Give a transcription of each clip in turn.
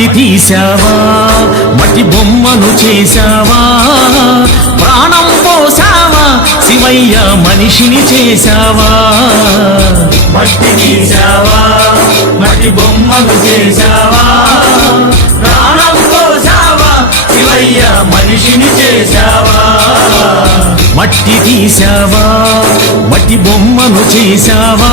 మట్టి తీశావా? మట్టి బొమ్మను చేశావా? ప్రాణం పోసావా శివయ్య మనిషిని చేశావా? మట్టి తీశావా? మట్టి బొమ్మను చేశావా? ప్రాణం పోసావా శివయ్య మనిషిని చేశావా? మట్టి తీశావా? మట్టి బొమ్మను చేశావా?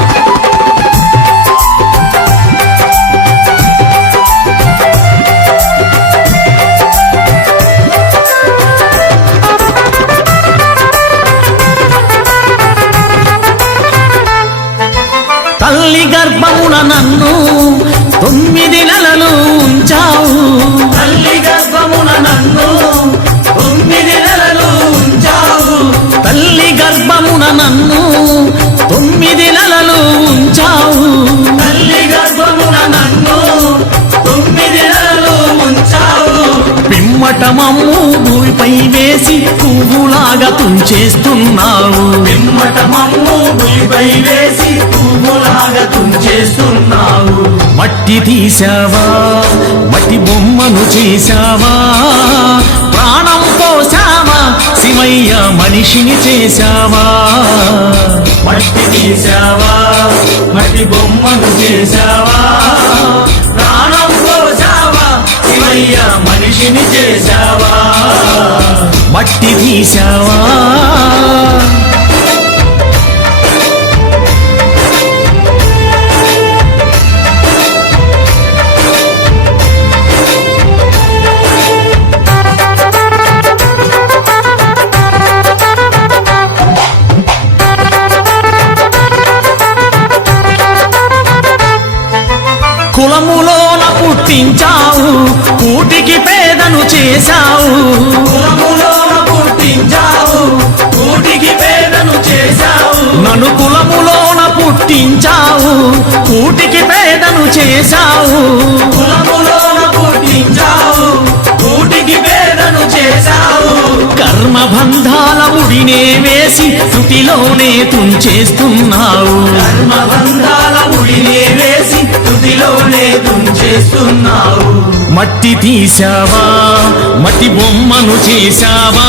తల్లి గర్భమున నన్ను తొమ్మిది నెలలు ఉంచావు. తల్లి గర్భమున నన్ను తొమ్మిది నెలలు ఉంచావు. తల్లి గర్భమున నన్ను తొమ్మిది నెలలు ఉంచావు. తల్లి గర్భమున నన్ను తొమ్మిది నెలలు ఉంచావు. పిమ్మట మమ్ము భూమిపై వేసి పువ్వులాగా తుంచేస్తున్నావు. పిమ్మట మమ్ము భూమిపై వేసి పువ్వులాగా తుంచేస్తున్నావు మట్టి తీసావా మట్టి బొమ్మను చేశావా? ప్రాణం పోసావా శివయ్య మనిషిని చేశావా? మట్టి తీసావా మట్టి బొమ్మను చేశావా? ప్రాణం పోసావా శివయ్య మనిషిని చేశావా? మట్టి తీసావా కులములోన పుట్టించావు కూటికి పేదను చేశావు. కులములోన పుట్టించావు కూటికి పేదను చేశావు. నన్ను కులములోన పుట్టించావు కూటికి పేదను చేశావు. కులములోన పుట్టించావు కూటికి పేదను చేశావు. కర్మబంధాల ముడినే వేసి తుటిలోనే తుంచేస్తున్నావు. కర్మబంధాల ముడినే చేస్తున్నావు? మట్టి తీసావా మట్టి బొమ్మను చేశావా?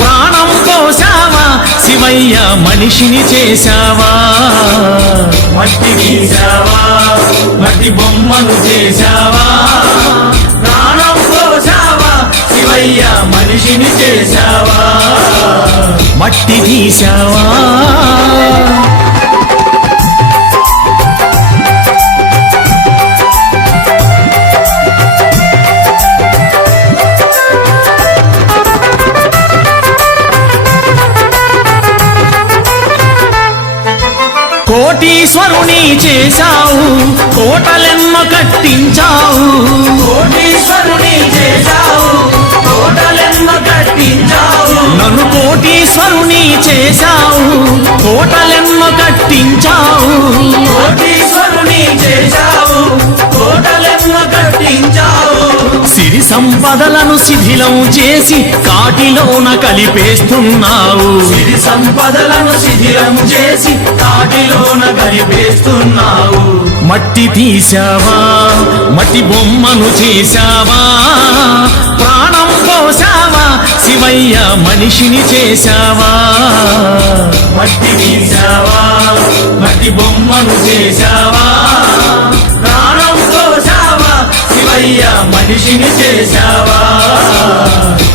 ప్రాణం పోసావా శివయ్య మనిషిని చేశావా? మట్టి తీసావా మట్టి బొమ్మను చేశావా? ప్రాణం పోసావా శివయ్య మనిషిని చేశావా? మట్టి తీశావా? కోటీశ్వరుని చేశావు కోటలెమ్మ కట్టించావు. కోటీశ్వరుని చేశావు కోటలెమ్మ కట్టించావు. నన్ను కోటీశ్వరుని చేశావు కోటలెమ్మ కట్టించావు. సంపదలను శిథిలం చేసి కాటిలోన కలిపేస్తున్నావు. సిరి సంపదలను శిథిలం చేసి కాటిలోన గడిపేస్తున్నావు మట్టి తీసావా మట్టి బొమ్మను చేశావా? ప్రాణం పోసావా శివయ్య మనిషిని చేశావా? మట్టి తీసావా మట్టి బొమ్మను చేశావా? అయ్యా మనిషిని చేశావా?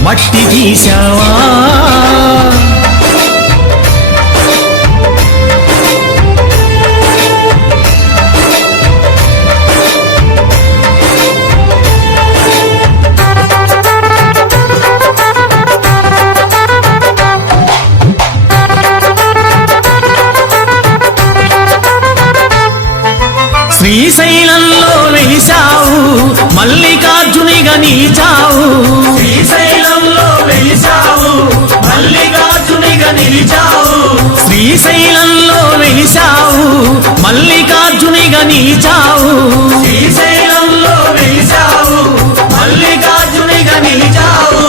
మట్టి తీశావా? శ్రీశైలంలో వెలిసావు మల్లికార్జునిగా నిలిచావు. శ్రీశైలంలో వెలిసావు మల్లికార్జునిగా నిలిచావు. శ్రీశైలంలో వెలిసావు మల్లికార్జునిగా నీ చావు శ్రీశైలంలో వెలిసావు మల్లికార్జునిగా నిలిచావు.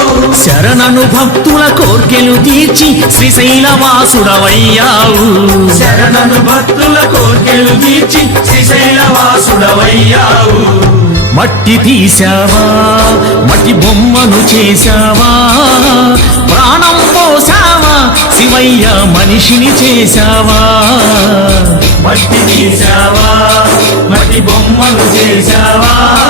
శరణను భక్తుల కోర్కెలు తీర్చి శ్రీశైలవాసుడవయ్యావు. శరణను భక్తుల కోర్కెలు తీర్చి శ్రీశైలవాసుడవయ్యావు. మట్టి తీసావా మట్టి బొమ్మను చేశావా? ప్రాణం పోసావా శివయ్య మనిషిని చేశావా? మట్టి తీసావా మట్టి బొమ్మలు చేశావా?